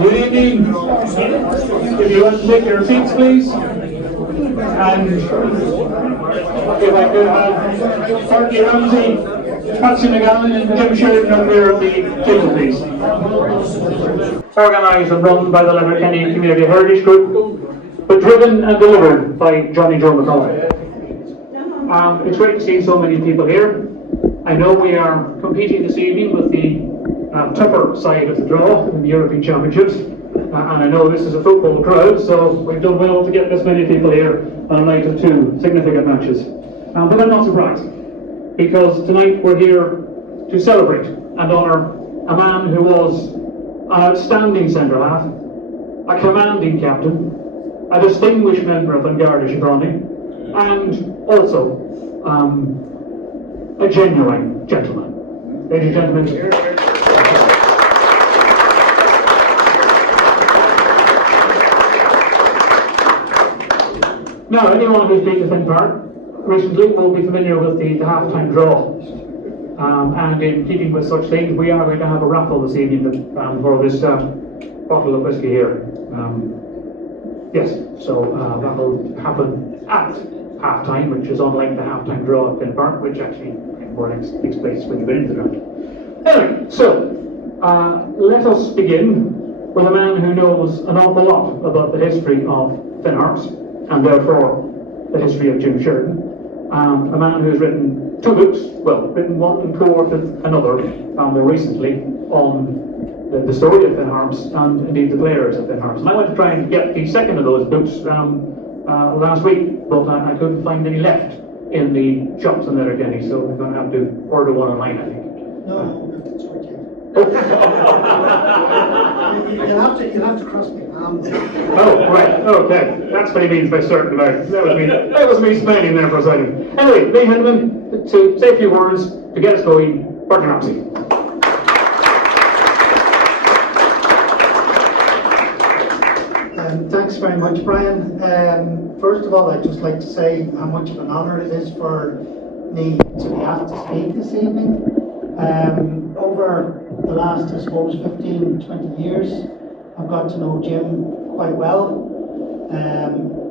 Good evening. If you want to take your seats, please. And if I could have Bartley Ramsay, Patsy McGowan and Jim Sheridan up here at the table, please. Organised and run by the Letterkenny Community Heritage Group, but driven and delivered by Johnny Joe McCullough. It's great to see so many people here. I know we are competing this evening with the tougher side of the draw in the European Championships, and I know this is a football crowd, so we've done well to get this many people here on a night of two significant matches. But I'm not surprised, because tonight we're here to celebrate and honour a man who was an outstanding centre-half, a commanding captain, a distinguished member of An Garda Síochána, and also a genuine gentleman. Ladies and gentlemen, now, anyone who's been to Finn Park recently will be familiar with the half-time draw. And in keeping with such things, we are going to have a raffle this evening for this bottle of whiskey here. Yes, so that will happen at half-time, which is unlike the half-time draw at Finn Park, which actually more or less takes place when you get into the ground. Anyway, so let us begin with a man who knows an awful lot about the history of Finn Harps, and therefore the history of Jim Sheridan. A man who's written two books, well, written one and co-authored another, more recently, on the story of Finn Harps and indeed the players of Finn Harps. And I went to try and get the second of those books last week, but I couldn't find any left in the shops in Letterkenny, so we're going to have to order one online, I think. No, it's okay. You'll have to cross me. Oh, right, okay. That's what he means by certain about. That was me smiling there for a second. Anyway, ladies and gentlemen, to say a few words to get us going, Bartley Ramsay. Thanks very much, Brian. First of all, I'd just like to say how much of an honour it is for me to be asked to speak this evening. Over the last, I suppose, 15, 20 years, I've got to know Jim quite well.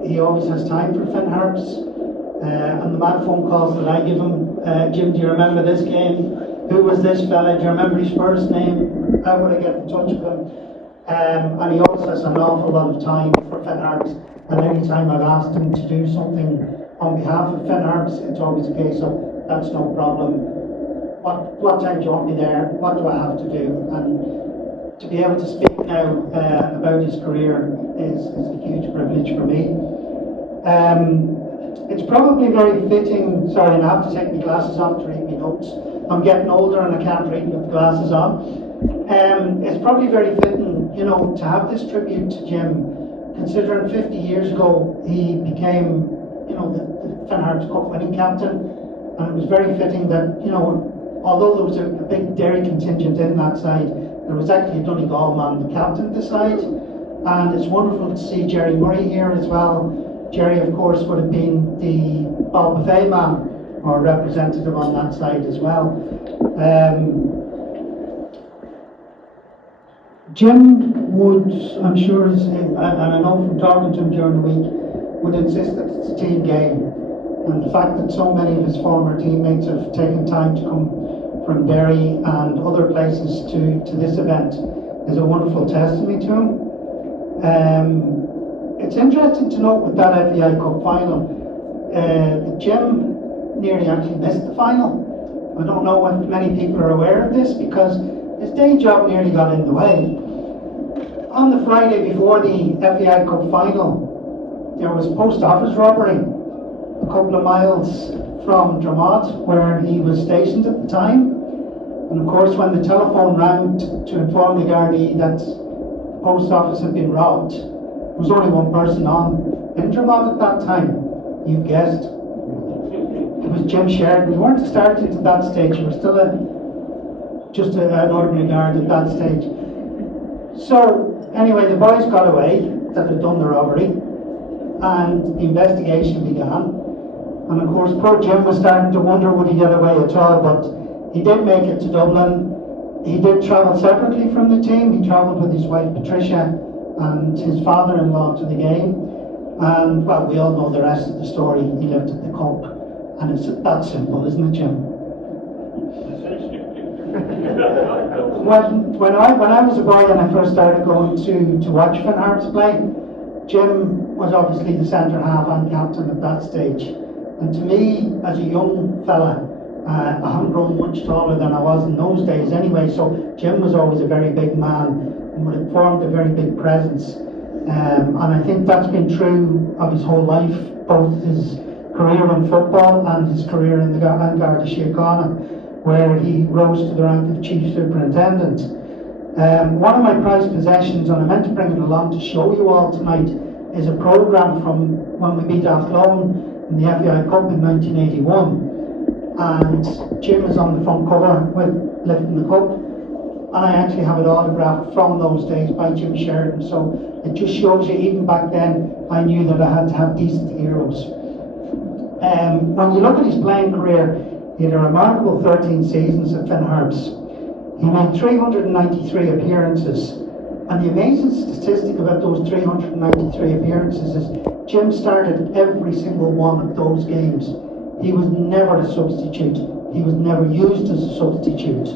He always has time for Finn Harps, and the mad phone calls that I give him. Jim, do you remember this game? Who was this fella? Do you remember his first name? How would I get in touch with him? And he always has an awful lot of time for Finn Harps, and any time I've asked him to do something on behalf of Finn Harps, it's always a case of, that's no problem. What time do you want me there? What do I have to do? And to be able to speak now about his career is a huge privilege for me. It's probably very fitting. Sorry, I have to take my glasses off to read my notes. I'm getting older and I can't read with the glasses on. It's probably very fitting, you know, to have this tribute to Jim, considering 50 years ago he became, you know, the Finn Harps Cup winning captain, and it was very fitting that, you know, although there was a big Derry contingent in that side, there was actually a Donegal man, the captain of the side, and it's wonderful to see Gerry Murray here as well. Gerry, of course, would have been the Balbuffet man, or representative on that side as well. Jim would, I'm sure, and I know from talking to him during the week, would insist that it's a team game. And the fact that so many of his former teammates have taken time to come from Derry and other places to this event is a wonderful testimony to him. It's interesting to note with that FAI Cup final, Jim nearly actually missed the final. I don't know if many people are aware of this, because his day job nearly got in the way. On the Friday before the FAI Cup final, there was a post office robbery a couple of miles from Dramont, where he was stationed at the time. And of course, when the telephone rang to inform the Gardaí that the post office had been robbed, there was only one person on in Dramont at that time. You guessed. It was Jim Sheridan. You weren't a sergeant at that stage, you were still just an ordinary guard at that stage. So anyway, the boys got away that had done the robbery, and the investigation began. And of course, poor Jim was starting to wonder would he get away at all, but he did make it to Dublin. He did travel separately from the team. He travelled with his wife Patricia and his father-in-law to the game. And, well, we all know the rest of the story. He lifted the cup. And it's that simple, isn't it, Jim? When I was a boy and I first started going to watch Finn Harps play, Jim was obviously the centre half and captain at that stage. And to me, as a young fella, I haven't grown much taller than I was in those days anyway, so Jim was always a very big man and would have formed a very big presence. And I think that's been true of his whole life, both his career in football and his career in the Garda Síochána, where he rose to the rank of chief superintendent. One of my prized possessions, and I meant to bring it along to show you all tonight, is a programme from when we beat Athlone in the FAI Cup in 1981. And Jim is on the front cover with lifting the cup. And I actually have it autographed from those days by Jim Sheridan. So it just shows you, even back then, I knew that I had to have decent heroes. When you look at his playing career, he had a remarkable 13 seasons at Finn Harps. He made 393 appearances. And the amazing statistic about those 393 appearances is Jim started every single one of those games. He was never a substitute. He was never used as a substitute.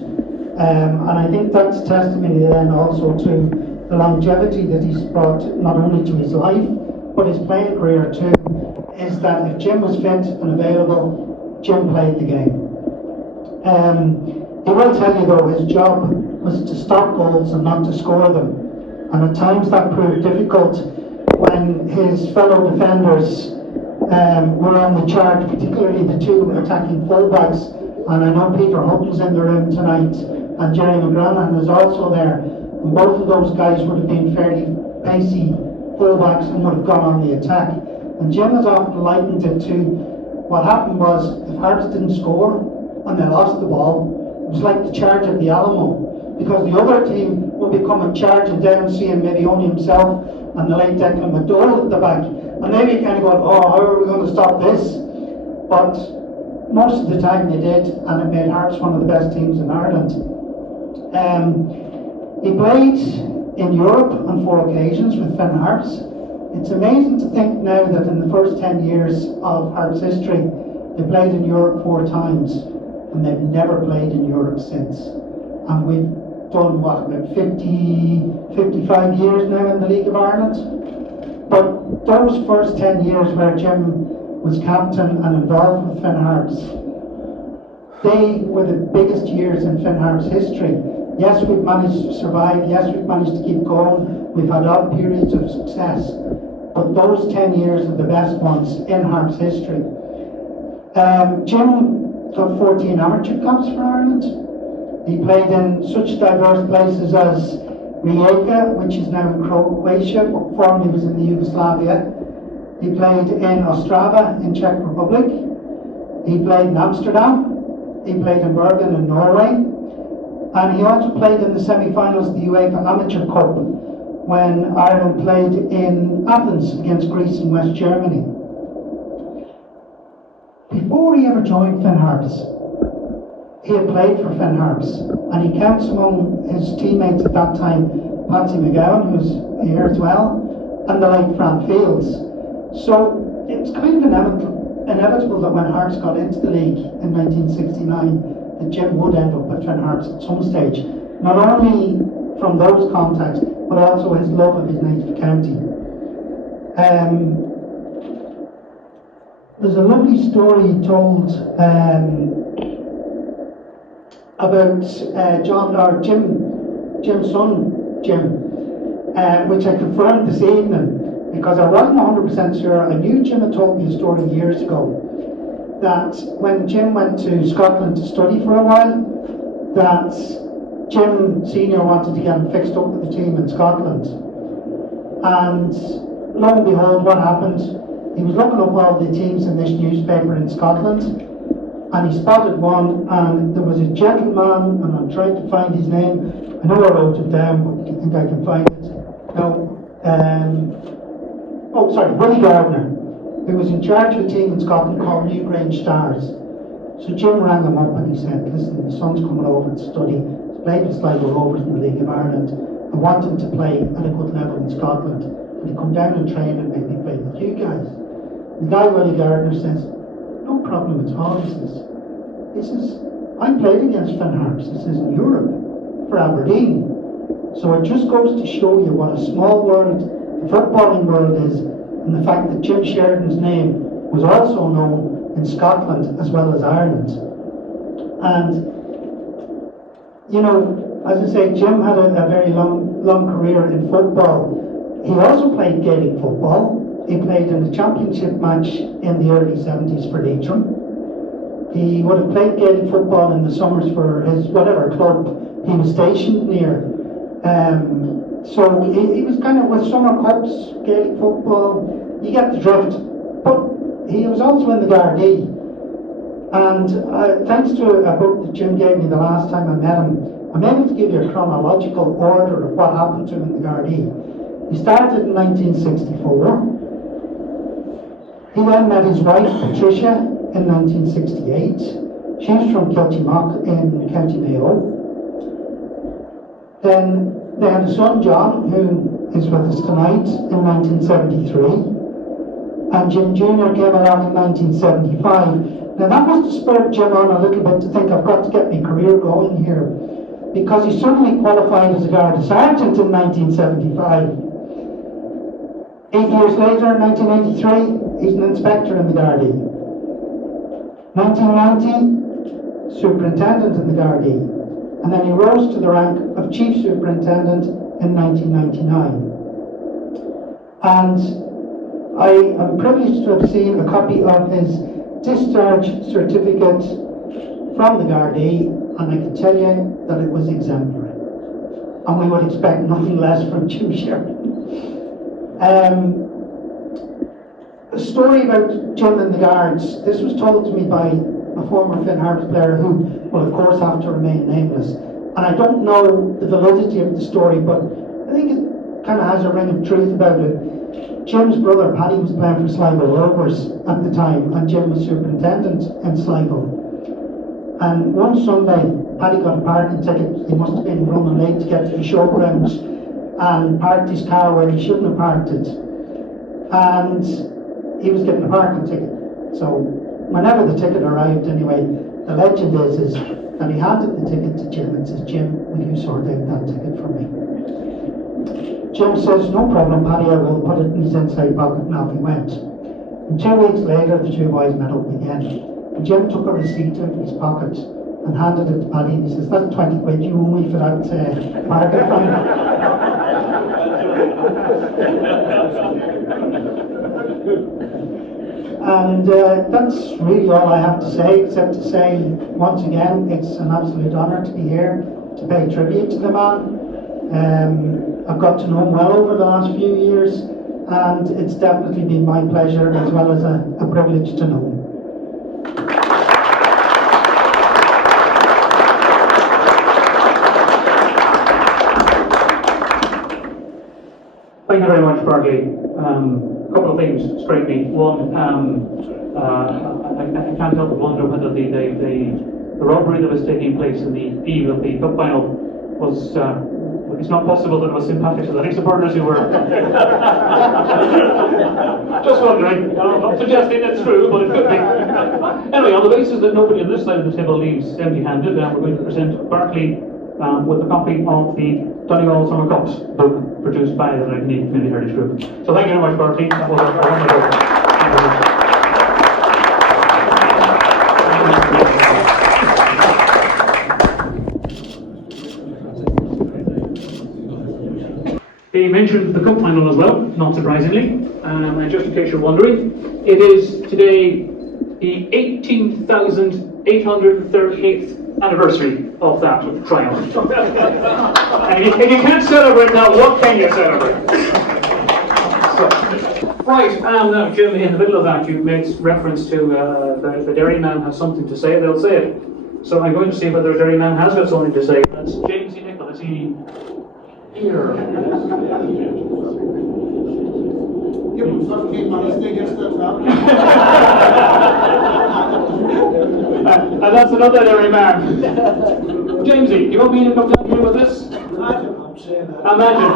And I think that's testimony then also to the longevity that he's brought not only to his life, but his playing career too, is that if Jim was fit and available, Jim played the game. He will tell you though, his job was to stop goals and not to score them. And at times that proved difficult when his fellow defenders were on the charge, particularly the two attacking fullbacks. And I know Peter Hutton's in the room tonight, and Gerry Murray is also there. And both of those guys would have been fairly pacey fullbacks and would have gone on the attack. And Jim has often likened it to what happened was if Harps didn't score and they lost the ball, it was like the charge at the Alamo, because the other team would be coming charging down, seeing maybe only himself and the late Declan McDowell at the back. And they'd be kind of going, oh, how are we going to stop this? But most of the time they did, and it made Harps one of the best teams in Ireland. He played in Europe on 4 occasions with Finn Harps. It's amazing to think now that in the first 10 years of Harps history, they played in Europe 4 times, and they've never played in Europe since. And we've done, what, about 55 years now in the League of Ireland? But those first 10 years where Jim was captain and involved with Finn Harps, they were the biggest years in Finn Harps history. Yes, we've managed to survive. Yes, we've managed to keep going. We've had odd periods of success. But those 10 years are the best ones in Harps history. Jim got 14 amateur caps for Ireland. He played in such diverse places as Rijeka, which is now in Croatia, but formerly was in the Yugoslavia. He played in Ostrava in Czech Republic. He played in Amsterdam. He played in Bergen in Norway. And he also played in the semi-finals of the UEFA Amateur Cup when Ireland played in Athens against Greece and West Germany. Before he ever joined Finn Harps, he had played for Finn Harps, and he counts among his teammates at that time Patsy McGowan, who's here as well, and the late Fran Fields. So it's kind of inevitable that when Harps got into the league in 1969, that Jim would end up at Finn Harps at some stage, not only from those contacts, but also his love of his native county. There's a lovely story told about Jim's son, which I confirmed this evening, because I wasn't 100% sure. I knew Jim had told me a story years ago, that when Jim went to Scotland to study for a while, that Jim Senior wanted to get him fixed up with the team in Scotland. And lo and behold, what happened? He was looking up all the teams in this newspaper in Scotland, and he spotted one, and there was a gentleman, and I'm trying to find his name. I know I wrote it down, but I think I can find it. No, Willie Gardner, who was in charge of a team in Scotland called Newgrange Stars. So Jim rang him up and he said, listen, the son's coming over to study, he's played with Sligo Rovers in the League of Ireland. I want him to play at a good level in Scotland and to come down and train and maybe play with you guys. The guy, Willie Gardner, says, no problem at all, he says, I played against Finn Harps, he says, in Europe for Aberdeen. So it just goes to show you what a small world the footballing world is, and the fact that Jim Sheridan's name was also known in Scotland as well as Ireland. And, you know, as I say, Jim had a very long career in football. He also played Gaelic football. He played in a championship match in the early 70s for Leitrim. He would have played Gaelic football in the summers for his whatever club he was stationed near. So he was kind of with summer cups, Gaelic football, you get the drift. But he was also in the Gardaí. And thanks to a book that Jim gave me the last time I met him, I'm able to give you a chronological order of what happened to him in the Gardaí. He started in 1964. He then met his wife Patricia in 1968. She was from Kiltimagh in County Mayo. Then they had a son, John, who is with us tonight, in 1973. And Jim Jr. came along in 1975. Now that must have spurred Jim on a little bit to think, I've got to get my career going here. Because he suddenly qualified as a Garda Sergeant in 1975. 8 years later, in 1983, he's an inspector in the Gardaí. 1990, superintendent in the Gardaí. And then he rose to the rank of chief superintendent in 1999. And I am privileged to have seen a copy of his discharge certificate from the Gardaí, and I can tell you that it was exemplary. And we would expect nothing less from Jim Sheridan. A story about Jim and the Guards. This was told to me by a former Finn Harps player who will of course have to remain nameless. And I don't know the validity of the story, but I think it kind of has a ring of truth about it. Jim's brother Paddy was playing for Sligo Rovers at the time, and Jim was superintendent in Sligo. And one Sunday, Paddy got a parking ticket. He must have been running late to get to the showgrounds, and parked his car where he shouldn't have parked it. And he was given a parking ticket. So whenever the ticket arrived anyway, the legend is that he handed the ticket to Jim and says, Jim, will you sort out that ticket for me? Jim says, no problem, Paddy, I will put it in his inside pocket, and off he went. And 2 weeks later, the two boys met up again. And Jim took a receipt out of his pocket and handed it to Paddy, and he says, that's 20 quid you owe me for that parking fine. And that's really all I have to say, except to say, once again, it's an absolute honour to be here to pay tribute to the man. I've got to know him well over the last few years, and it's definitely been my pleasure as well as a privilege to know him. Thank you very much, Bartley. A couple of things strike me. One, I can't help but wonder whether the robbery that was taking place in the eve of the cup final was. It's not possible that it was sympathetic to the League supporters who were. Just wondering. I'm not suggesting that's true, but it could be. Anyway, on the basis that nobody on this side of the table leaves empty-handed, we're going to present Bartley with a copy of the Donegal Summer Cups book produced by the Letterkenny Community Heritage Group. So thank you very much, Bartley. That was our wonderful. They mentioned the cup final as well, not surprisingly. And just in case you're wondering, it is today the 18,838th anniversary of that triumph. And if you can't celebrate now, what can you celebrate? Right, now Jim, in the middle of that, you made reference to the Derry man has something to say, they'll say it. So I'm going to see whether the Derry man has got something to say. That's Jamsie Nicholl, is he here? And that's another Derry man. Jamsie, you want me to come down here with this? Imagine I'm saying that. Imagine.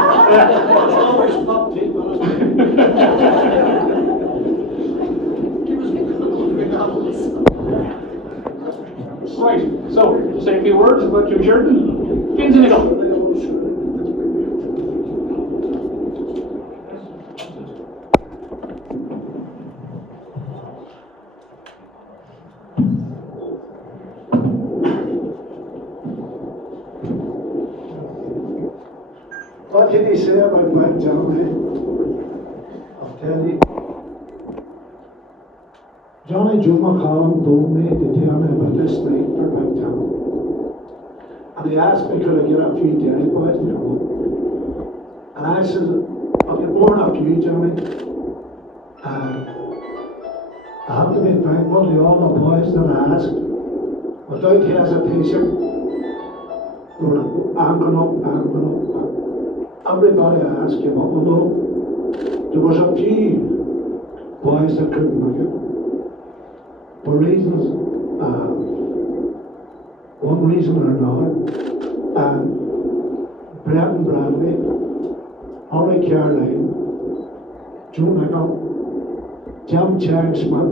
It's always not people. Give us Right, so, to say a few words about Jim Sheridan. Jamsie Nicholl. What did he say about Mike Johnny? I'll tell you. Johnny Joe McCollum told me to tell me about this night for Mike Johnny. And he asked me could I get a few Derry boys to come up. And I said, I'll get more than a few, Johnny. And I have to be thankful to all the boys that I asked. Without hesitation, they were angling up. Everybody asked him up, although there was a few boys that couldn't make it. For reasons, one reason or another. And Brett and Bradley, Ollie Caroline, Joe Nicholl, Jim Sheridan,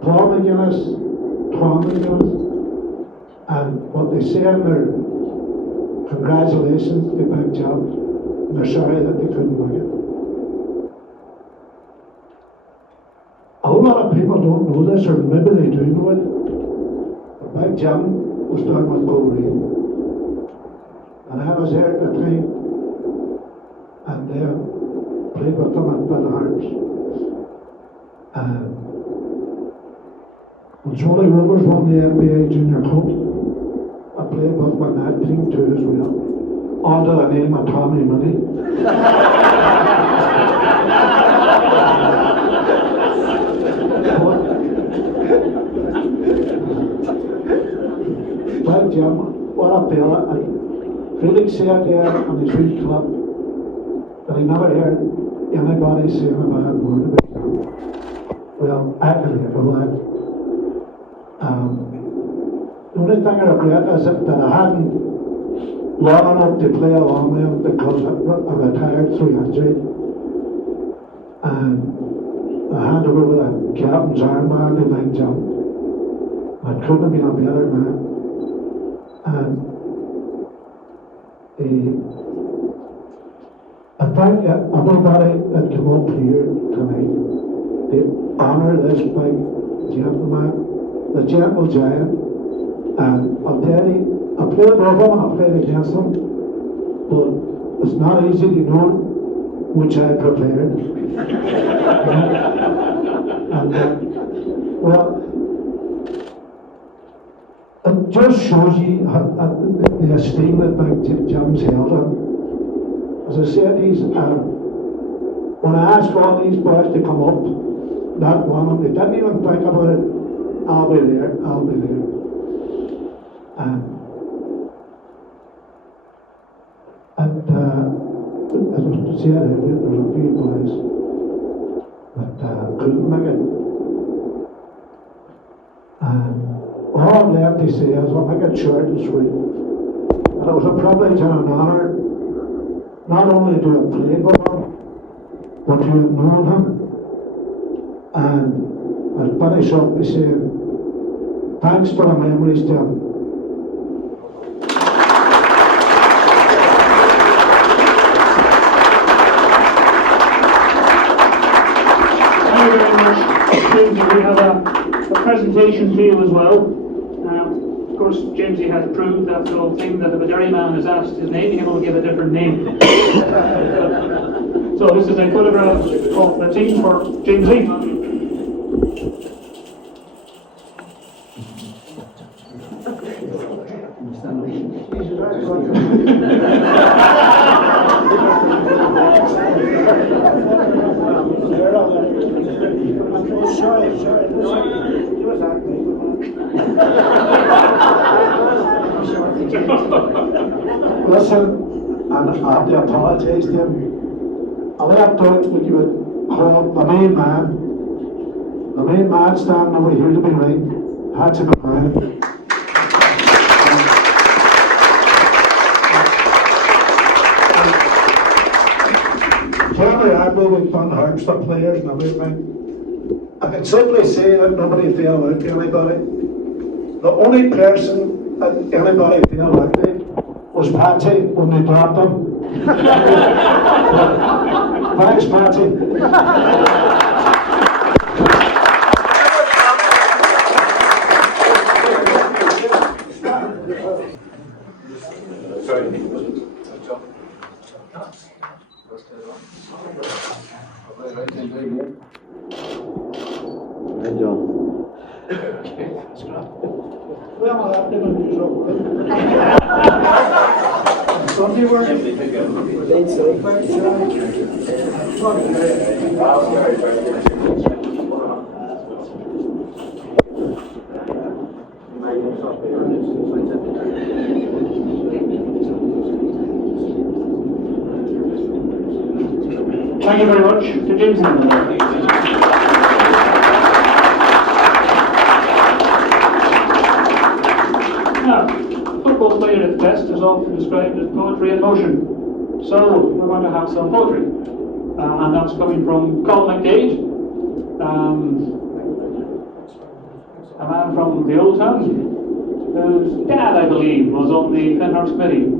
Paul McGinnis, Tom McGinnis, and what they say in their congratulations to Big Jim, and they're sorry that they couldn't make it. A whole lot of people don't know this, or maybe they do know it, but Big Jim was down with Coleraine, and I was there at the time, and played with them at the Harps. When Jolly Rovers won the NBA Junior Cup, I played with my that team too as well, under the name of Tommy Money. Well, Jim, what a fella. Felix said there on his wee club that he never heard anybody saying a bad word about him. Well, I can hear that. The only thing I regret is that I hadn't long enough to play along with him because I retired through injury. And I handed over the captain's armband to Big Jim. I couldn't have been a better man. And I thank everybody that came up here tonight to honour this big gentleman, the gentle giant. And I'll tell you, I played with him and I played against him, but it's not easy to know which I preferred. And well, it just shows you the esteem that Big Jim's held him. As I said, when I asked all these boys to come up, not one of them, they didn't even think about it. I'll be there. And as I said earlier, there was a few boys that couldn't make it. And all I'm left to say is I'll make it short and sweet. And it was a privilege and an honour not only to have played with him, but to have known him. And I'll finish up by saying thanks for the memories to him. Thank you very much. We have a presentation for you as well. Of course, Jamsie has proved that little thing that if a Derry man is asked his name, he will give a different name. So this is a photograph of the team for Jamsie. Listen, and I have to apologise to him. I left out what you would call the main man. The main man standing over here to be right, Patsy McGowan. Terry Admiral done Harps for players and everything. I can simply say that nobody failed out to anybody. The only person that anybody failed out to was Patsy when they dropped him. Thanks, Patsy. Well, that didn't use up. Sunday work. Thank you very much to Jamsie. Now, football played at its best is often described as poetry in motion. So, we're going to have some poetry. And that's coming from Colm McDaid, a man from the old town, whose dad, I believe, was on the Harps committee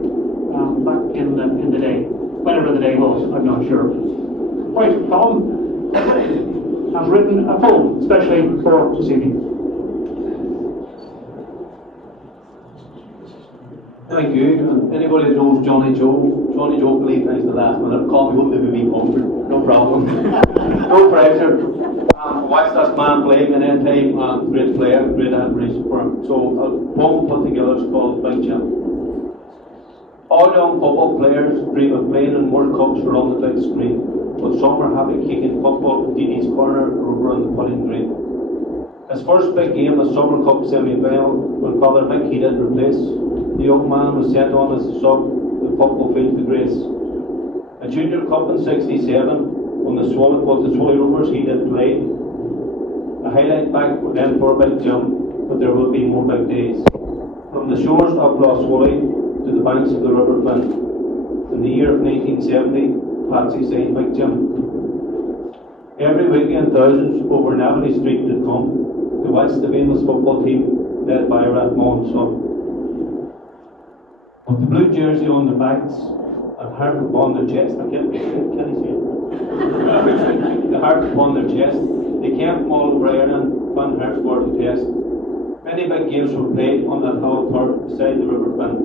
back in the day. Whenever the day was, I'm not sure. Right, Colm has written a poem, especially for this evening. Thank you. And anybody that knows Johnny Joe can leave things to the last minute. Call me up if you be hungry. No problem. No pressure. Watched this man play in any time, great player, great admiration for him. So a poem put together is called Big Jim. All young football players dream of playing in World Cups or on the big screen, but some are happy kicking football in Deeney's corner or over on the putting green. His first big game was Summer Cup semi-final when Father Mick he did replace. The young man was sent on as a sub, the football field to grace. A Junior Cup in '67 when the Swallow Rovers he did play. A highlight back then for Big Jim, but there will be more big days. From the shores of Lost Woolley to the banks of the River Flint. In the year of 1970, Patsy signed Big Jim. Every weekend, thousands over Navanny Street did come to watch the famous football team led by Rathmone's son. With the blue jersey on their backs and harp upon their chest, can you see it? The harp upon their chest, they came from all over Ireland, Van Harps for to test. Many big games were played on that hollow turf beside the River Flint.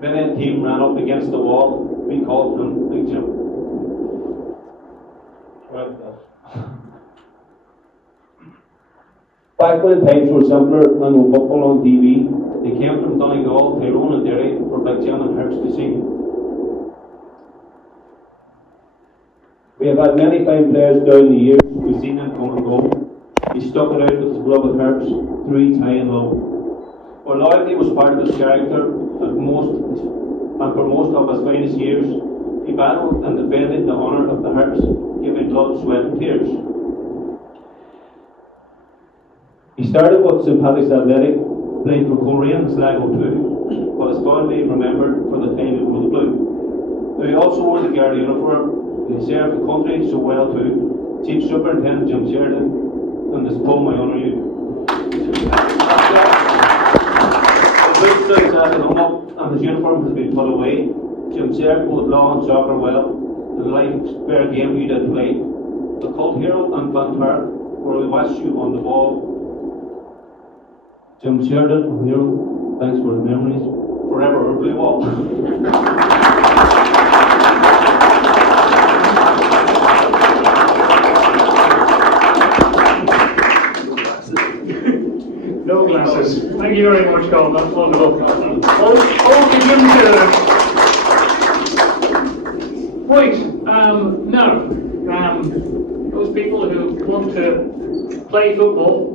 When a team ran up against the wall, we called him Big Jim. Back when times were simpler and no football on TV, they came from Donegal, Tyrone and Derry for Big Jim and Harps to see. We have had many fine players down the years, we've seen them come and go. He stuck it out with his beloved Harps through each high and low. While loyalty was part of his character, and for most of his finest years, he battled and defended the honour of the Harps, giving blood, sweat and tears. He started with St. Patrick's Athletic, played for Korean and Sligo too, but is fondly remembered for the time he wore the blue. Now he also wore the Gerry uniform, and he served the country so well too. Chief Superintendent Jim Sheridan, and this poem I honour you. And his uniform has been put away. Jim served both law and soccer well. The life's fair game you did play. The cult hero and Fantar, where we watched you on the wall. Jim Sheridan, hero, thanks for the memories. Forever our blue wall. No glasses. Thank you very much, Colm. That's wonderful. Okay, Jim Sheridan. Right, now, those people who want to play football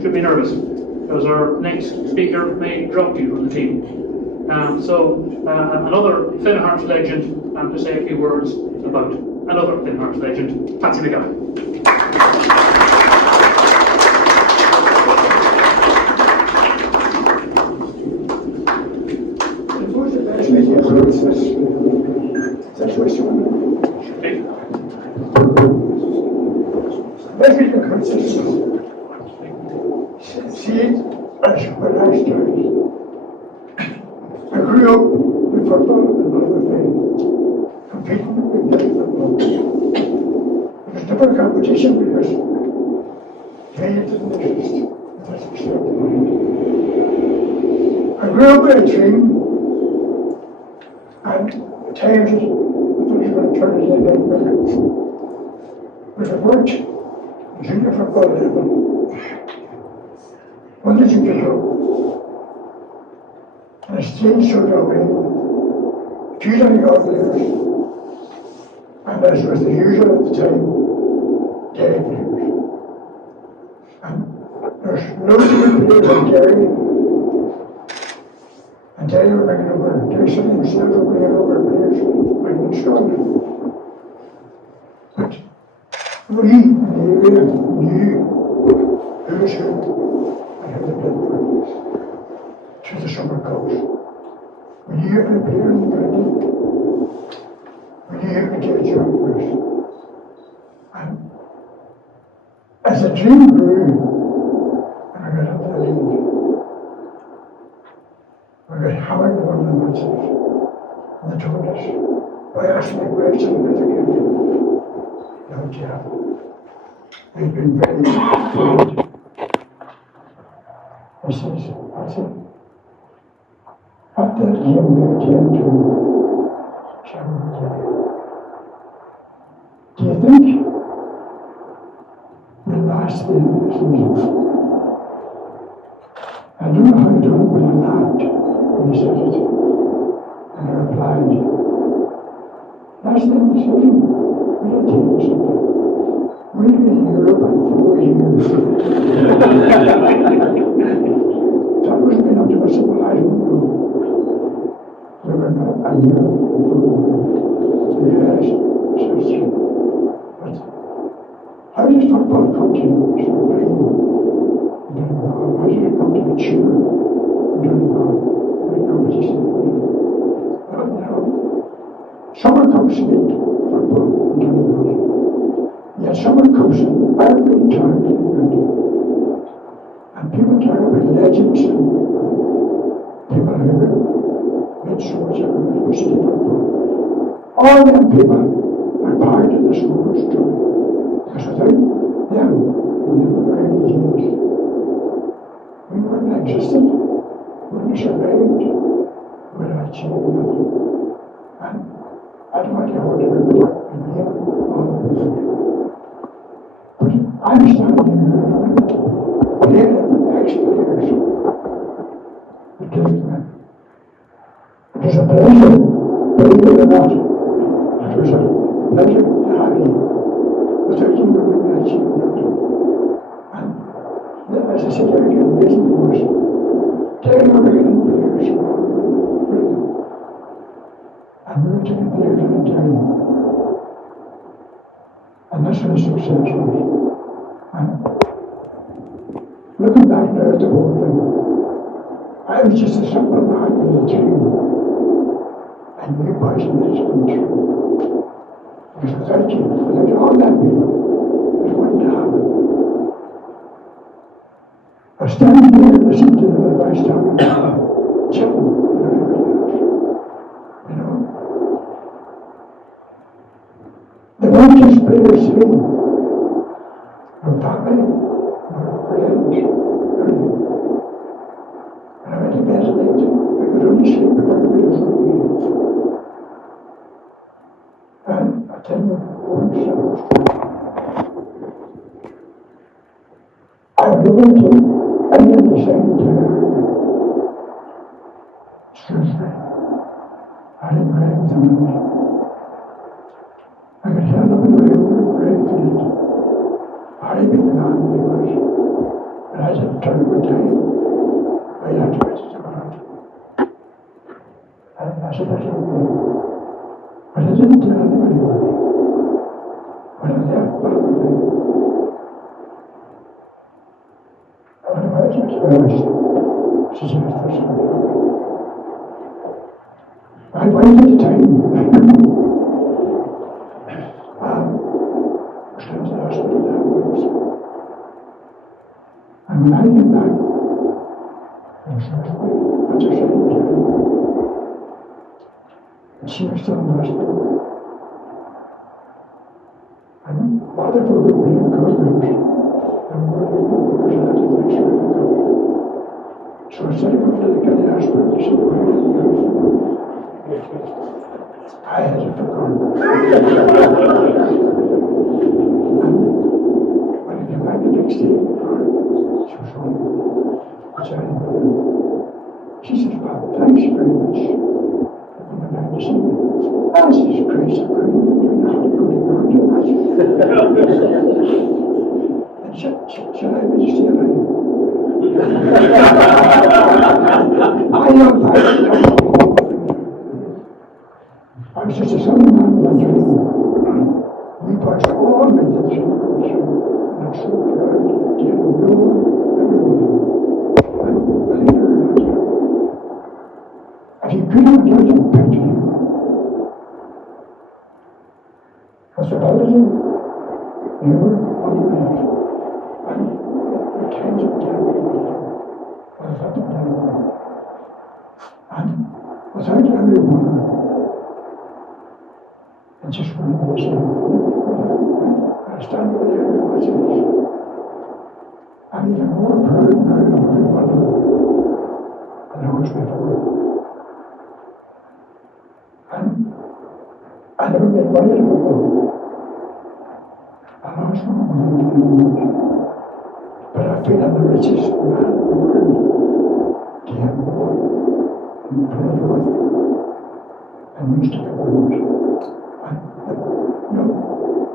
should be nervous, because our next speaker may drop you from the team. Another Finn Harps legend, to say a few words about another Finn Harps legend, Patsy McGowan. Situation. everything consistent. See, as when I started, I grew up with football and other things, competing with Derry football. It was never a competition because they didn't exist. That's acceptable. I grew up with a dream, and at times I thought you were going to turn it into a record. But it worked. Junior football level. What did you pick up? And it's changed so away. Few young players, and as was the usual at the time, Derry players. And there's no good players in Derry. And Derry were making over, Derry City themselves were bringing over players, making them stronger. But we in the area knew who was who and who they played for through the summer cups. We knew every player in the ground. We knew who could do a job for us. And as the dream grew, and I got up to the league, we got hammered one of the matches. And they told us, by asking me a question, and they gave me. No, Jeff. They've been very good. He says, at that game they were 10 to Jamsie. Do you think the last thing is I don't know how you done it, but I laughed when he said it. And I replied, last thing he said, we'll tell you something. We'll be in Europe in 4 years. That was been up to us, well, I don't know. We were not a year in 4 years. Yes, so it's true. But how does football come to survive? How does it come to mature? Like competition. Well, summer comes in football. Yet summer comes in every time. And people talk about legends and people who made so much of football. All them people are part of the summer story. Because without them, in the early years, we wouldn't have existed, wouldn't have survived, would have achieved nothing. And I don't want to hold everybody up and name all the people. But I'm standing here playing with the ex-players. It was a pleasure, believe it or not. It was a pleasure to have you. Without you, we wouldn't have achieved nothing. And as I said earlier, the reason was Derry were bringing players from Britain. And we were taking players out of Derry. And that's where the success was. And looking back now at the whole thing, I was just a simple man with a dream. And you boys made it come true. Because without you, without all that people, it wouldn't happen. I was standing here and listening to them advice talking about Jim and everybody else. You know? They weren't just players here. They were family, they were friends, everything. And I went to bed late. I could only sleep if everybody was looking at it. And I tell you, one summer, I began to end at the same time. Seriously, I didn't grab them. I could hear them in the way over the grave to it. I didn't be the man he was. And I didn't turn with time. I had to wait it about. And I said, that's okay. But I didn't tell anybody what. When I left Bartley, I went away to my parents. She said, that's okay. I waited the time. I was going to the hospital afterwards. when I came back, and she was at the same time, and she was still in the hospital. And whatever we were in Cousins, and we were in the next week. So instead of going to the county hospital, she said, where did you go? I had it forgotten. And when I came back the next day, she was home. She said, well, thanks very much for coming back to see me. Oh, she's crazy. I couldn't do nothing to go to work. And should I be still alive? I love that. I was just a son of man one dream. We passed all my days in the country, and I'm so proud to have known everyone. And believe it or not, if you couldn't get them back to you, because the relative never on the back, and the times of time was up and down. And without everyone, and just one of those I stand with everyone else. I'm even more proud now of everyone than I was before. And I never made money at all. I lost my money, but I feel I'm the richest man in the world to have more and pray with and used to be old.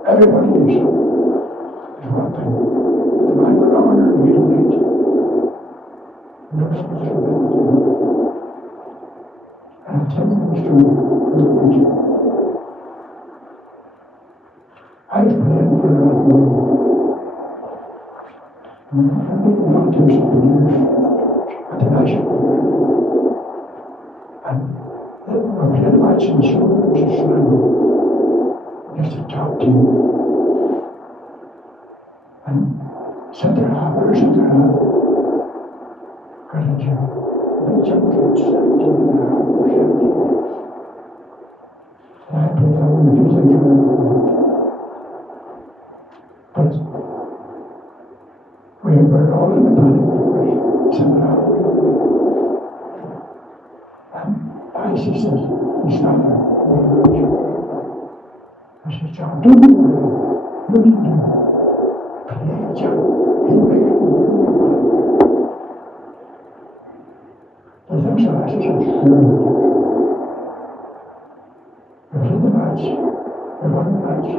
Everybody is one thing. The man would honor and you need. No responsibility. And I'll tell you the story. I was playing for a while. I've been around here some years at the National. And we played a match in the show, it was a slam. Just a top team. And center half or center half. Got a job. They jumped at 17 and a half or 17. And I played that one a few times around. But we were all in the panic for center half. And Icy said, he's not there. I said, John, don't do it. What do you do? Play, John. He'll make it. I think so. I said, sure. We played the match. We won the match.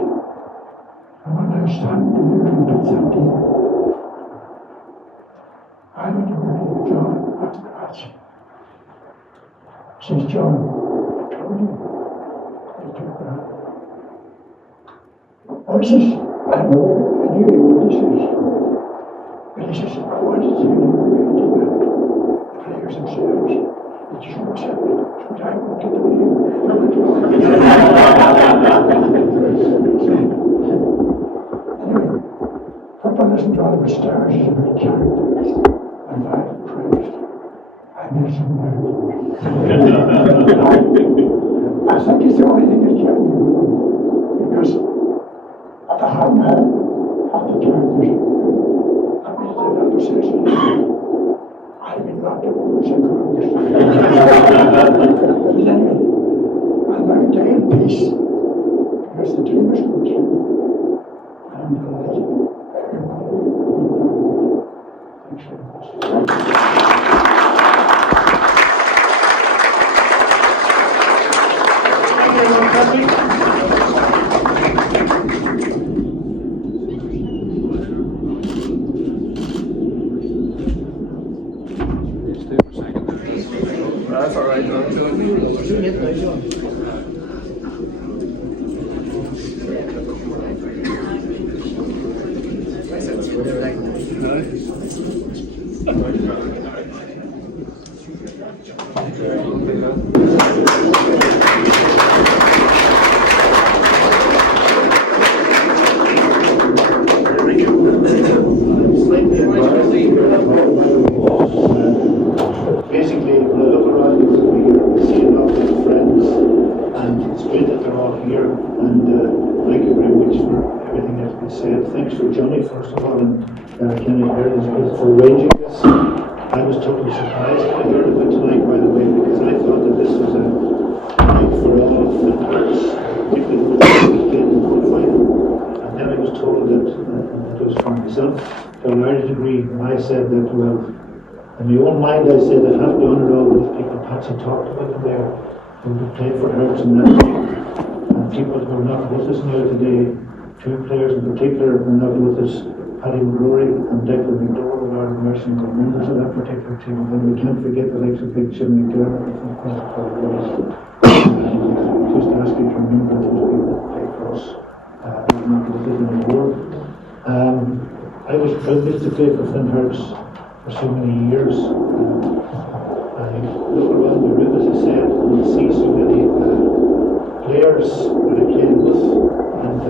And when I was standing here and did something, I went over to John after the match. Says, John, I told you. I took that. I says, I know, I knew what this is. But he says, I wanted to be the players themselves. They just won't accept it. So I won't get the name. Anyway, football isn't all about stars, it's about character. And I praised. I made some nerves. I think it's the only thing that kept me going. Because if I hadn't had the characters, I mean, they'd have to say something. I'd have been locked up in the second room. But anyway, I'm going to die in peace because the dream was come true. And I'm delighted everybody will be part of it. Thanks very much. That's all right, John. thank you very much for everything that's been said. Thanks for Johnny, first of all, and Letterkenny Heritage Group for arranging this. I was totally surprised when I heard of it tonight, by the way, because I thought that this was a night for all of the parts, particularly the good final. And then I was told that it was for myself to a large degree, and I said that, well, in my own mind I said I have to honour all those people. Patsy talked about them there, who played for Harps and that thing. And people who are not with us now today, two players in particular are not with us, Paddy McGowan and Declan McDowell, Lord of Mercy, and good members of that particular team. And we can't forget the likes of Big Jim McDermott, I think that's what it was. Just ask you to remember those people that played for us. We're not with us anymore. I was privileged to play for Flint Harps for so many years. I look around the room, as I said, and see so many players that I played with. And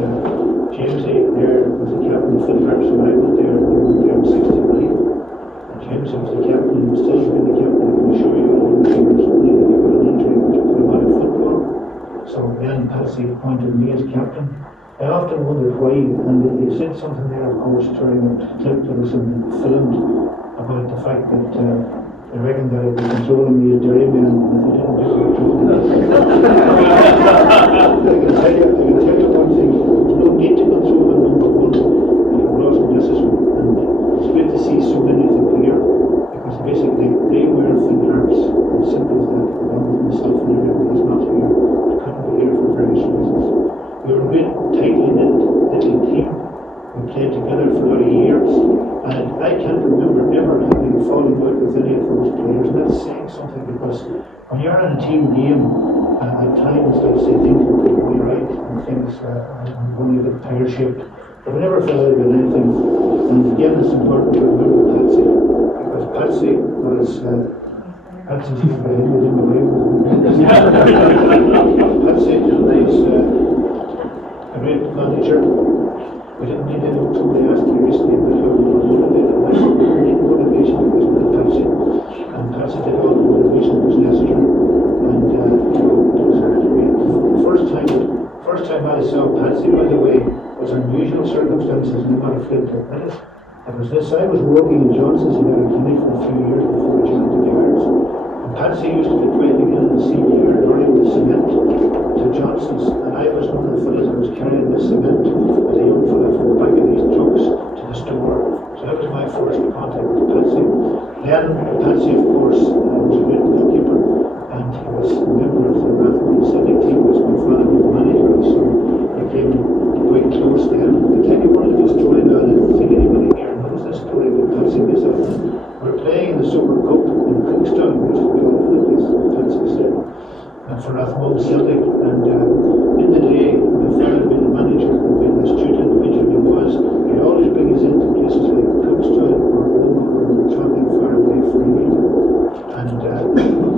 Jamsie there was the captain of Flint Harps when I went there. They went there in '69. And Jamsie was the captain and still been the captain. I can assure you all the players only that he got an injury which put him out of football. So then Patsy appointed me as captain. I often wondered why, and he said something there, of course, during a clip that was filmed about the fact that I reckon that I'd be controlling these Derry men, and if I didn't do it, I can tell you one thing, there's no need to control them, number one, and it wasn't necessary, and it's good to see so many of them here, because basically they were Flint Harps, as simple as that, along with myself and everybody's not here, I couldn't be here for various reasons. We were a great, tightly knit little team. We played together for a lot of years, and I can't remember ever having a falling out with any of those players. And that's saying something, because when you're in a team game, at times, let's say, things will go right and things only a bit pear-shaped. But we never fell out with anything. And again, it's important to remember Patsy, because Patsy was. Patsy's here behind me, didn't believe it. Patsy was a great manager. We didn't need any, somebody asked me recently about how we were motivated, and I said we didn't need motivation because we had Patsy. And Patsy did all the motivation that was necessary. And it was a great. The first time I saw Patsy, by the way, was unusual circumstances, and I'm not afraid to admit it. It was this: I was working in Johnson's in Letterkenny for a few years before I joined the Guards. Patsy used to be driving in the senior lorry with cement to Johnson's, and I was one of the fellows that was carrying the cement with a young fella from the back of these trucks to the store. So that was my first contact with Patsy. Then Patsy, of course, was a great goalkeeper, and he was a member of the Rathmore Celtic team, was my father was the manager, so he came quite close then. I'll tell you one of the story now, I don't think anybody here knows this story about Patsy myself. We're playing in the Super Cup in Cookstown, which is where Patsy was there, and for Rathmore Celtic. And in the day, my father being the manager and being the astute individual he was, he'd always bring us into places like Cookstown or Omaha, or travelling far away for a meal. And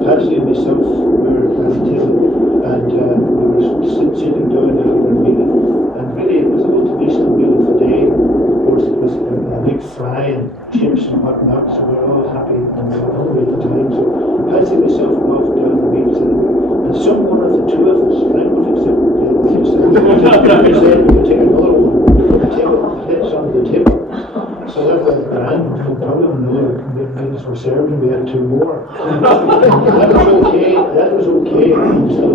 Patsy and myself were at the table, and we were sitting down having a meal. And really, it was the ultimate meal of the day. Of course, it was a big fry and chips and whatnot, so we were all happy and we were hungry at the time. So Patsy and myself were off down the meal table, and some one of the two of us, and I won't accept the deal with you, said we could take another one from the table, plates onto the table. So that was grand, no problem, and the meals were served, and we had two more. That was okay until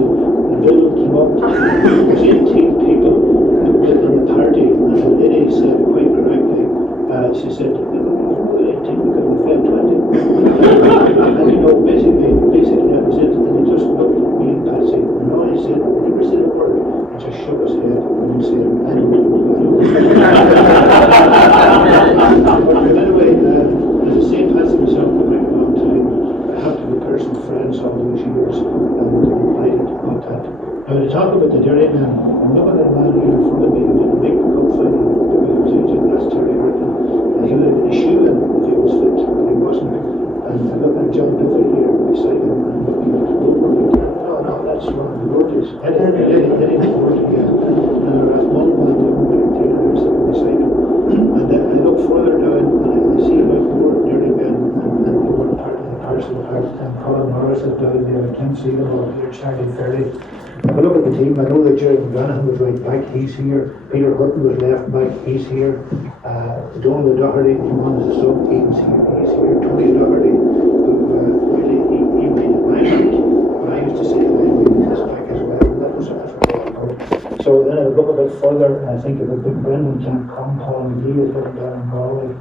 the bill came up. There was 18 people in the party, and the lady said quite correctly, she said, I think we could have fed 20. And you know, basically that was it, and he just looked at me and Patsy, and all he said, he never said a word, he just shook his head and he said, I don't know. But anyway, as I say, Patsy myself for a very long time, I have to be personal friends all those years, and I'm delighted about that. Now to talk about the Derry men, I'm looking at a man here in front of me who didn't make the cup final, but he was injured last Terry Hurton, and he would have been a shoe-in if he was fit, but he wasn't. And I look at John Duffy here beside him, and looking at Roper. No, that's wrong. The word is Eddie McGowan, yeah. And there was one man there sitting beside him. And then I look further down, and I see about more Derry men, and more part of the parcel of Colm Morris is down there. I can't see them all here, Charlie Ferry. If I look at the team. I know that Gerry McGowan was right back, he's here. Peter Hutton was left back, he's here. Donald Doherty came on as a sub, he's here. Tony Doherty, who really, he made it my back. But I used to say that I made his back as well, and that was a good. So then I look a bit further, I think of a big Brendan Camp, Paul McDaid living down in Galway.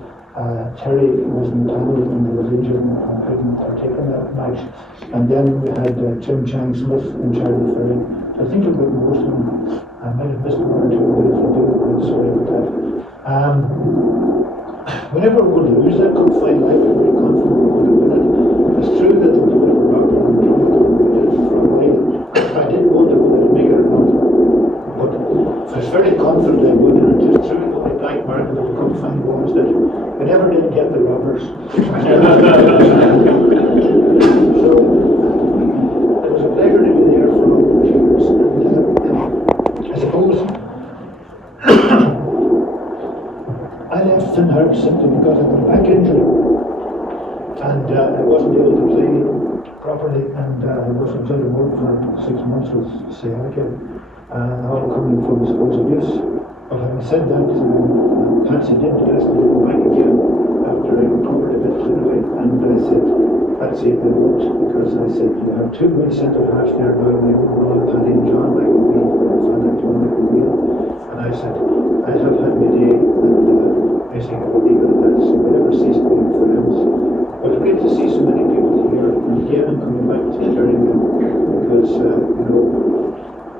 Terry was in the panel and he was injured and couldn't partake in that match. And then we had Jim Smith and Charlie Ferry. I think about most of them. I might have missed one or two, but if I do, I'm sorry about that. Whenever we're going to lose that cup final, I feel very confident we're going to win it. It's true that there was a bit of a rock and drum for a while. I didn't want to whether to make it or not. But I was very confident I would, and it is true that the black mark of the cup final was that we never did get the robbers. So it was a pleasure to be there for all those years. And I suppose I left Finn Harps simply because I got a back injury. And I wasn't able to play properly, and I wasn't able to work for 6 months with sciatica. All coming from suppose abuse. But having said that, Patsy did ask me to go back again after I recovered a bit anyway, and I said, Patsy, I won't, because I said, you have two good centre halves there now, my own Ron, Paddy and John, like me, and John, like me. And I said, I have had my day, and I think I will leave it at that, so we never cease being friends. But it's great to see so many people here, and again, I'm coming back to Gerry because, you know,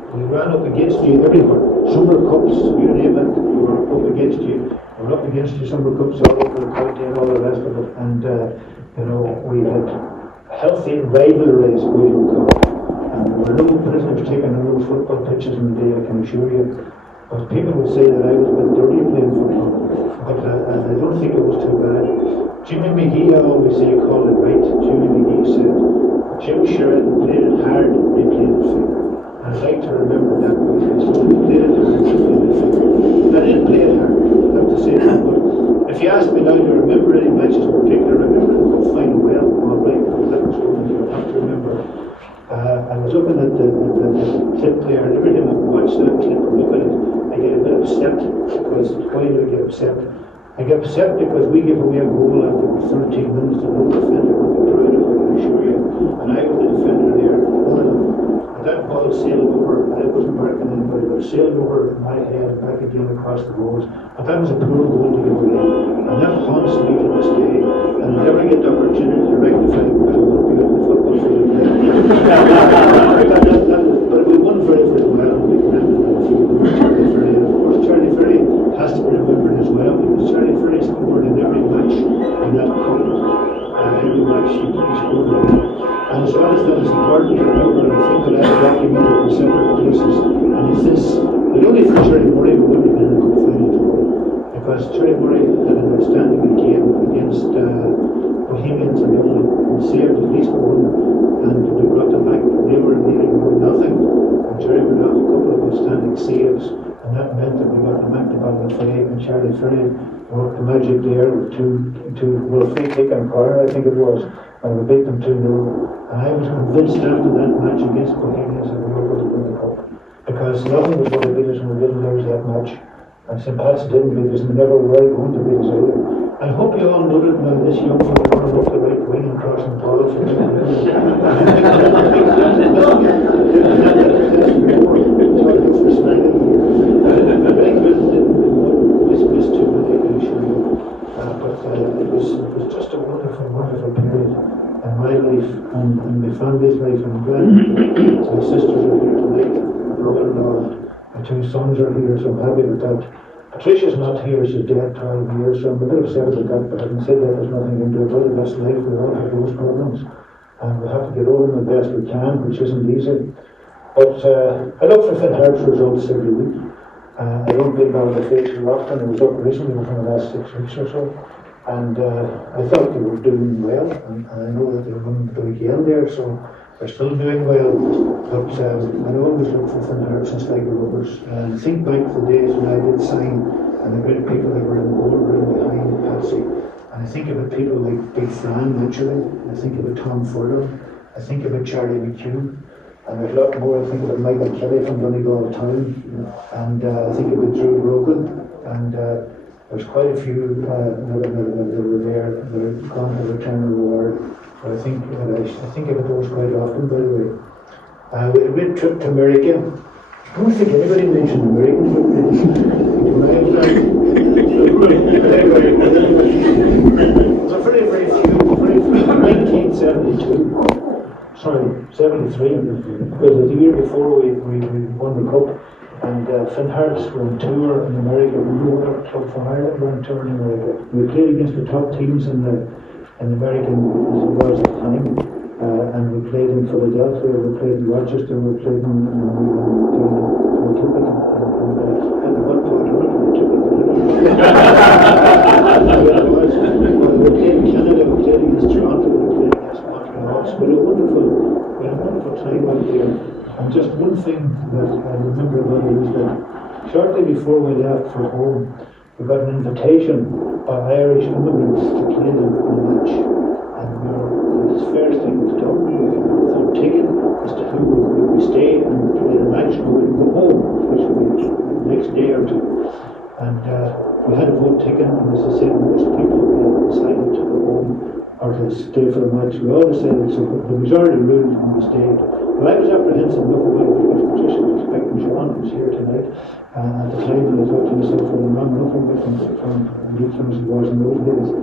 we ran up against you everywhere. Summer Cups, you name it, we were up against you. We were up against you, Summer Cups all over the county and all the rest of it. And, you know, we had healthy rivalries, we would call it. And there were no prisoners taken on those football pitches in the day, I can assure you. But people would say that I was a bit dirty playing football. But I don't think it was too bad. Jimmy McGee, I always say, call it right. Jimmy McGee said, Jim Sheridan played it hard, they played it fair. I'd like to remember that because we played it hard, they played it fair. I didn't play it hard, I have to say that. But if you ask me now to remember any matches in particular, I remember the cup final well, all right, because that was one you have to remember. I was looking at the clip player, and every time I watch that clip or look at it, I get a bit upset because why do I get upset? I get upset because we give away a goal after 13 minutes and no defender would be proud of, I can assure you. And I was the defender there, one of them. And that ball sailed over, and I wasn't marking anybody, but it sailed over my head back again across the road. And that was a poor goal to give away. And that haunts me to this day. And I never get the opportunity to rectify it because I won't be on the football field again. But we won very, very well. We landed on the field with Charlie Ferry. And of course, Charlie Ferry has to be remembered as well because Charlie Ferry scored in every match in that cup. Every match he scored in. And as well as that, it's important to remember, and I think that I've documented in several places, and it's this, I don't think Gerry Murray would have been in the cup final tomorrow, because Gerry Murray had an outstanding game against Bohemians in Dublin, and saved at least one, and they brought them back, they were leading 1-0, and Gerry would have a couple of outstanding saves, and that meant that we got them back to Ballinafay, and Charlie Ferry worked the magic there with two free kick and corner, I think it was, and we beat them 2-0. And I was convinced after that match against Bohemians that we were going to win the cup. Because nothing was going to beat us and we didn't lose that match. And St. Pat's didn't beat us and we never were going to beat us either. I hope you all noted now this young fellow running up the right wing and crossing Paul for missed too many, I can assure you. But it was just a wonderful, wonderful period in my life and my family's life. I'm glad my sisters are here tonight, my brother-in-law, my two sons are here, so I'm happy with that. Patricia's not here, she's dead 12 years, so I'm a bit upset about that, but having said that, there's nothing you can do about it. That's life, we all have those problems. And we have to get over them the best we can, which isn't easy. But I look for Finn Harps results every week. I don't bid on the face too often. I was up recently within the last 6 weeks or so. And I thought they were doing well, and I know that they're going to do again there, so they're still doing well. But I always look for Finn Harps and Sligo Rovers. And think back to the days when I did sign, and the great people that were in the boardroom behind Patsy. And I think about people like Big Fran, naturally. I think about Tom Furlong. I think about Charlie McHugh. And there's a lot more. I think about Michael Kelly from Donegal Town, and I think about Drew Brogan, and there's quite a few that were there that have gone to return a reward. But I think about those quite often, by the way. We had a great trip to America. I don't think anybody mentioned America. Very few, 1972. Sorry, 73, because the year before we won the cup, and Finn Harps were on tour in America. We were our club from Ireland were on tour in America. We played against the top teams in the American as it was at the time, and we played in Philadelphia, we played in Rochester, we played in Kentucky, and what part of it we took it. We played in Canada, we played against Toronto, we played against Montreal. So we had a wonderful time out there. And just one thing that I remember about it is that shortly before we left for home, we got an invitation by Irish immigrants to play them in a match. And the first thing was done. We were taken as to who would we stay and play the match, or we would go home, which would be the next day or two. And we had a vote taken, and as I said, most people decided to go home or to stay for the match. We all decided, so the majority ruled and we stayed. Well, I was apprehensive enough about it because Patricia was expecting Sean, who's here tonight. At the time, I thought to myself, well, I'm wrong enough away from Dillons as it was in those days.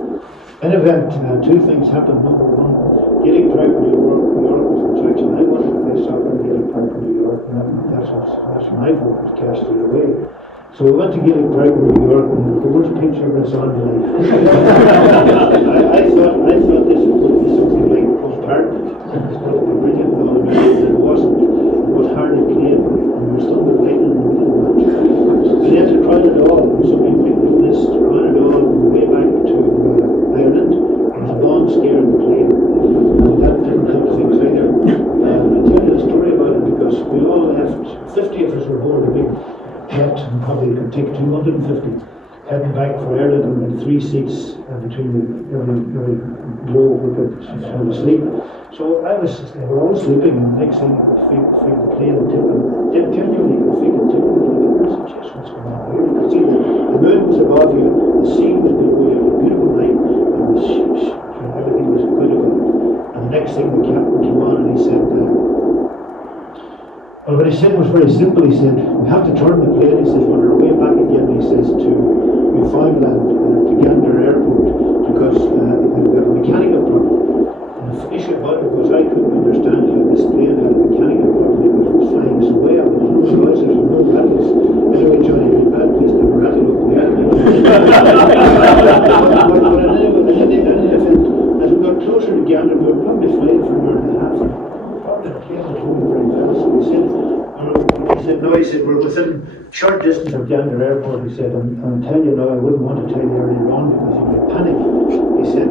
In event, two things happened. Number one, Gaelic Park, New York was an attraction. I wanted to play soccer in Gaelic Park, New York, and that's my vote was cast away. So we went to Gaelic Park in New York, and the worst picture was on the life. I thought this would be something like postpartum. It's going to be brilliant and all, and it wasn't. It was hard to play, and we were still lightning in the middle of the match. We had to try it all. So we picked the list, ran it all, on the way back to Ireland. There was a bomb scare in the plane, and that didn't help things either. I'll tell you a story about it because we all left. 50 of us were aboard a big jet, and probably could take 250 heading back for Ireland, and we had 3 seats between every row we could fall asleep. So they were all sleeping, and the next thing I could feel the plane tipping. Genuinely could feel it tipping. I said, "Yes, what's going on here?" You could see the moon was above you, the sea was below you, a beautiful night, and everything was beautiful. And the next thing the captain came on and he said, well, what he said was very simple. He said, we have to turn the plane. He says, on our way back again, he says, to Newfoundland, to Gander Airport, because we've got a mechanical problem. And the issue about it was I couldn't understand how this plane had a mechanical problem. It was flying so well. There was no noises, there was no rattles. Anyway, Johnny, it was a bad place to rattle up there. But in any event, as we got closer to Gander, we were probably flying for an hour and a half. The plane was moving very fast. He said, we're within short distance of Gander Airport. He said, I'm telling you now, I wouldn't want to tell you earlier on because you might panic. He said,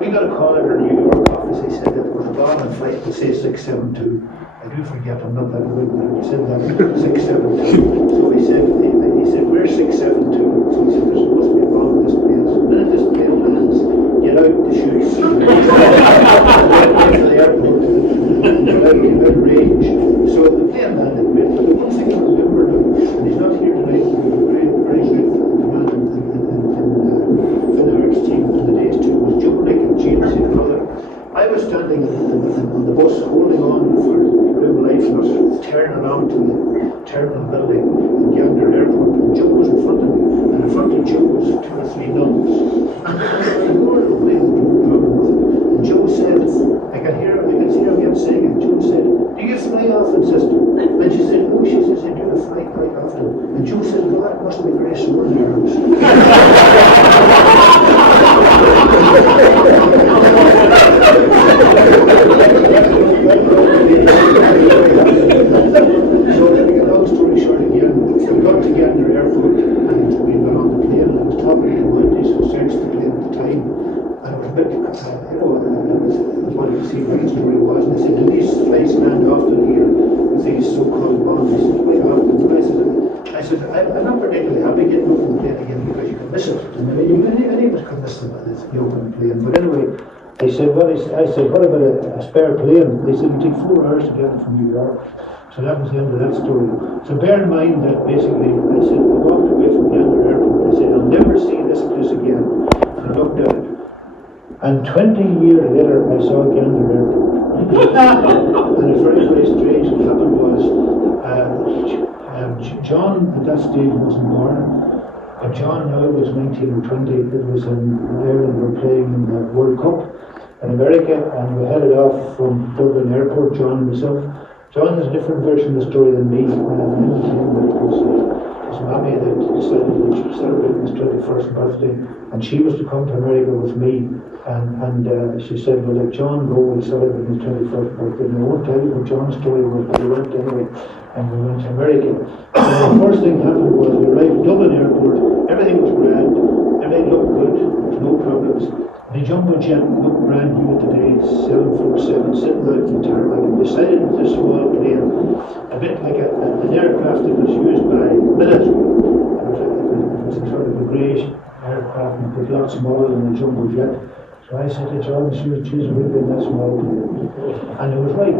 we got a call at our New York office. He said, it was a bomb on flight to say 672. I do forget, I'm not that good, but he said that 672. So he said, we're 672. So he said, there's supposed to be a bomb in this plane. So the minute this plane lands, get out the chutes. Get to the airport. Out range. So the plane landed great. But the one thing I remember, and he's not here tonight, but he was very, very good man in Finn Harps' team in the days too, was Joe Nick and Jamsie Nicholl. I was standing on the bus holding on for real life, and I was tearing along to the terminal building in Gander Airport, and Joe was in front of me, and in front of Joe was 2 or 3 nuns. And Joe said, I can see her again saying it. Joe said, do you fly often, sister? And she said, no, she says, I do fly quite often. And Joe said, well, that must be very sore nerves. So to make a long story short again, we got to Gander Airport and we got on the plane, and I was talking to the ladies who searched the plane at the time. And it was a bit, I wanted to see what the story was, and I said, do these flights land often here with these so-called bombs? He said, quite often. And I said, I'm not particularly happy getting off the plane again because you can miss it. And any of us can miss them if you open the plane. But anyway, I said, well, I said, what about a spare plane? They said, it take 4 hours to get it from New York. So that was the end of that story. So bear in mind that basically, I said, I walked away from Gander Airport. I said, I'll never see this place again. And I looked at it. And 20 years later, I saw Gander Airport. And a very, very strange thing happened was, John at that stage wasn't born. But John now was 19 or 20. It was in Ireland. We were playing in the World Cup in America, and we headed off from Dublin Airport, John and myself. John has a different version of the story than me. I was saying that it was his mammy that decided that she was celebrating his 21st birthday, and she was to come to America with me. And she said, well, let John go, we'll celebrate his 21st birthday. And I won't tell you what John's story was, but we went anyway, and we went to America. And the first thing happened was we arrived at Dublin Airport, everything was grand, everything looked good, there was no problems. The jumbo jet looked brand new today, 747, sitting out in the tarmac, and beside it was a small plane, a bit like an aircraft that was used by military. It was a sort of a greyish aircraft, and it was lots smaller than the jumbo jet. So I said to John, she was really been that small plane. And it was right.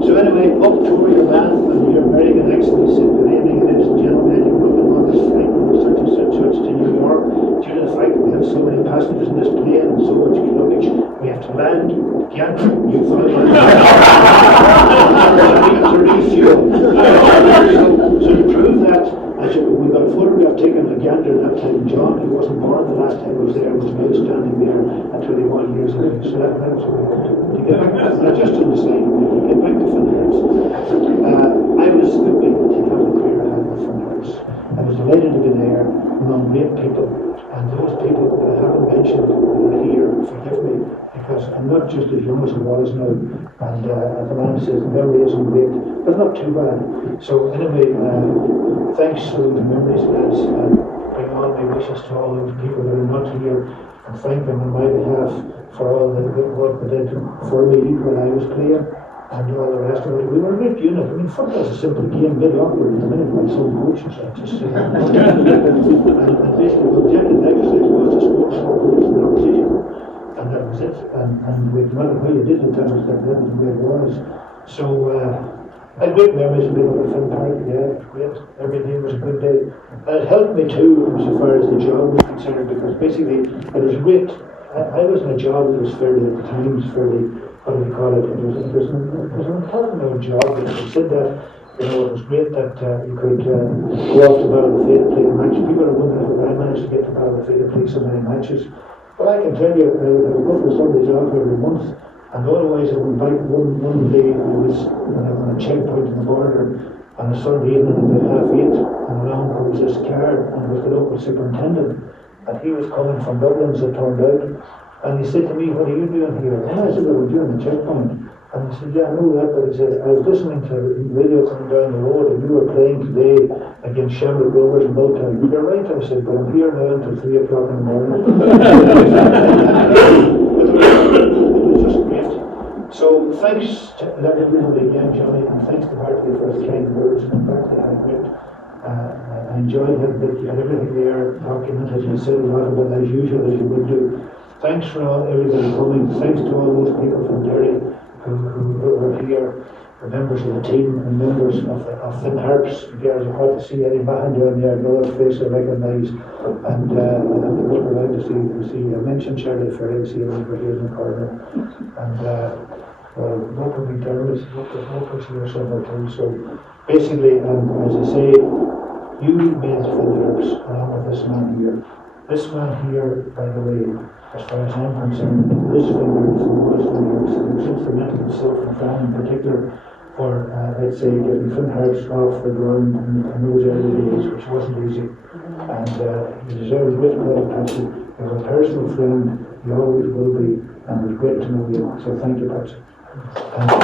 So anyway, up to your man, and you're very good excellent. He said, good evening, ladies and gentlemen, you're welcome on this flight number such and such to New York. Due to the fact that we have so many passengers in this plane and so much luggage, we have to land at Gatwick, Newfoundland. To refuel. So to prove that, we got a photograph taken of Gander that time. John, who wasn't born the last time I was there, was now standing there at 21 years old. So that was what we did. To get back, just on the side, to get back to Finharps. I was lucky to have a career I had with Finharps. I was delighted to be there among great people. And those people that I haven't mentioned that are here, forgive me, because I'm not just as young as I was now. And the man says the memory isn't great, but not too bad. So anyway, thanks for those memories, lads. Bring on my wishes to all those people that are not here, and thank them on my behalf for all the good work they did for me when I was playing, and all the rest of it. We were a great unit. I mean, football is a simple game, very awkward at the minute by some coaches. I just say. And basically, the objective exercise was to score more goals than the opposition. And that was it. And no matter how you did it, that was the way it was. So, I had great memories of being at Finn Park. Yeah, it was great. Every day was a good day. And it helped me too, insofar as the job was concerned, because basically it was great. I was in a job that was fairly, at the times, fairly, what do we call it? It was an important old job. But I said that, you know, it was great that you could go off to Bartley to play a match. People are wondering how I managed to get to Bartley to play so many matches. But I can tell you, I would go for Sundays off every month. And otherwise, I went back one day. I was on a checkpoint in the border on a Sunday evening about 8:30, and along comes this car, and it was the local superintendent, and he was coming from Dublin, as it turned out, and he said to me, what are you doing here? And I said, well, we're doing the checkpoint. And he said, yeah, I know that, but he said, I was listening to radio coming down the road, and you were playing today against Shamrock Rovers in Motown. You're right, I said, but I'm here now until 3 o'clock in the morning. So thanks to everybody again, Johnny, and thanks to Bartley for his kind words. And Bartley had a great, I enjoyed it, but you had everything there documented. You said a lot about it as usual, as you would do. Thanks for everybody coming. Thanks to all those people from Derry who were here, the members of the team and members of Finn Harps. It's hard to see Eddie Mahan down there, another face I recognise. And I have to look around to see I mentioned Charlie Ferry, see him over here in the corner. And local McDermott, local here somewhere too. So basically, as I say, you made Finn Harps along with this man here. This man here, by the way, as far as I'm concerned, this Finn Harps and was Finn Harps, and was instrumental himself and Fran in particular for, let's say, getting Finn Harps off the ground in those early days, which wasn't easy. And you deserve a great credit, Patsy. You're a personal friend, you always will be, and it was great to know you. So thank you, Patsy. Thank you.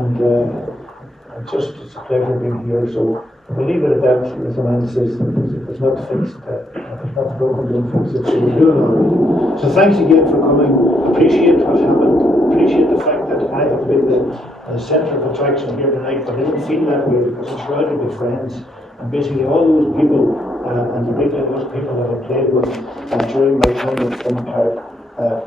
And it's a pleasure being here, so we'll leave it at that. As a man Brian says that it's not fixed, it's not broken, don't fix it, so we're doing all right. So thanks again for coming. Appreciate what happened. Appreciate the fact that I have been the centre of attraction here tonight, but I didn't feel that way because I'm surrounded with friends. And basically all those people, and particularly those people that I played with during my time at Park,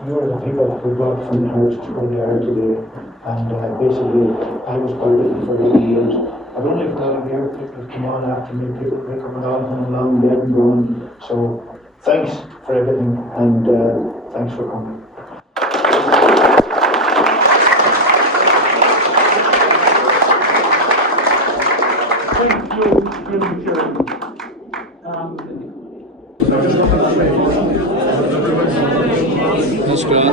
you are the people that we brought from the Harps to where they are today. And basically, I was part of it for 80 years. I've only got here, people have come on after me, people have been coming along, dead and gone. So thanks for everything, and thanks for coming. Thank you, Jim Sheridan. That's great.